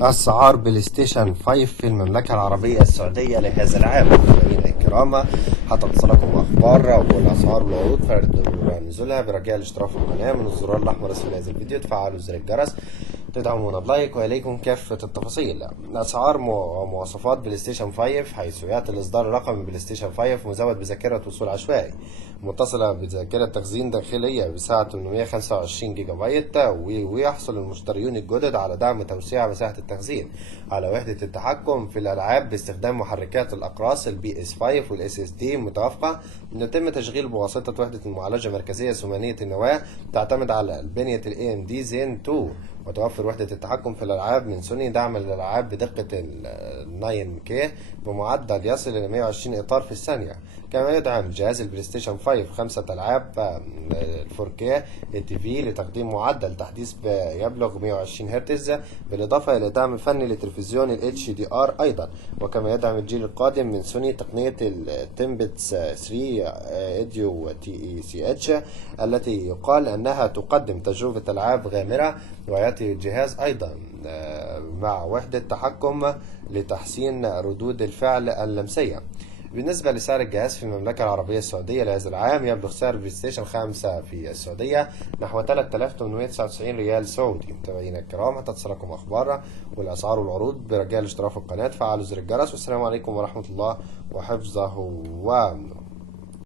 أسعار بلاي ستيشن 5 في المملكة العربية السعودية لهذا العام. مستمعينا الكرام، هتوصلكم أخبار والأسعار والعروض فرد نزولها برجاء الاشتراك في القناة من الزرار الأحمر أسفل هذا الفيديو، تفعلوا زر الجرس، تدعمونا بلايك، وإليكم كافة التفاصيل. أسعار مواصفات بلاي ستيشن 5 حيث يأتي الإصدار الرقمي بلاي ستيشن 5 مزود بذاكرة وصول عشوائي متصلة بذاكرة تخزين داخلية بسعة 825 جيجا بايت، ويحصل المشتريون الجدد على دعم توسيع مساحة التخزين على وحدة التحكم في الألعاب باستخدام محركات الأقراص البي اس 5 والاس اس دي متوافقة. يتم تشغيل بواسطة وحدة المعالجة المركزية ثمانية النواة تعتمد على بنية الاي ام دي زين 2، وتوفر وحدة التحكم في الألعاب من سوني دعم الألعاب بدقة ال 9K بمعدل يصل إلى 120 إطار في الثانية. كما يدعم جهاز البلاي ستيشن 5 ألعاب 4K تي في لتقديم معدل تحديث يبلغ 120 هرتز، بالإضافة إلى دعم فني لتلفزيون ال HDR أيضا. وكما يدعم الجيل القادم من سوني تقنية ال 10 بتس 3 ايديو TECH التي يقال أنها تقدم تجربة ألعاب غامرة، ويأتي الجهاز أيضا مع وحدة تحكم لتحسين ردود الفعل اللمسية. بالنسبة لسعر الجهاز في المملكة العربية السعودية لهذا العام، يبلغ سعر البلاي ستيشن 5 في السعودية نحو 3899 ريال سعودي. متابعينا الكرام، هتصلكم أخبار والأسعار والعروض برجاء الاشتراك في القناة، فعلوا زر الجرس، والسلام عليكم ورحمة الله وحفظه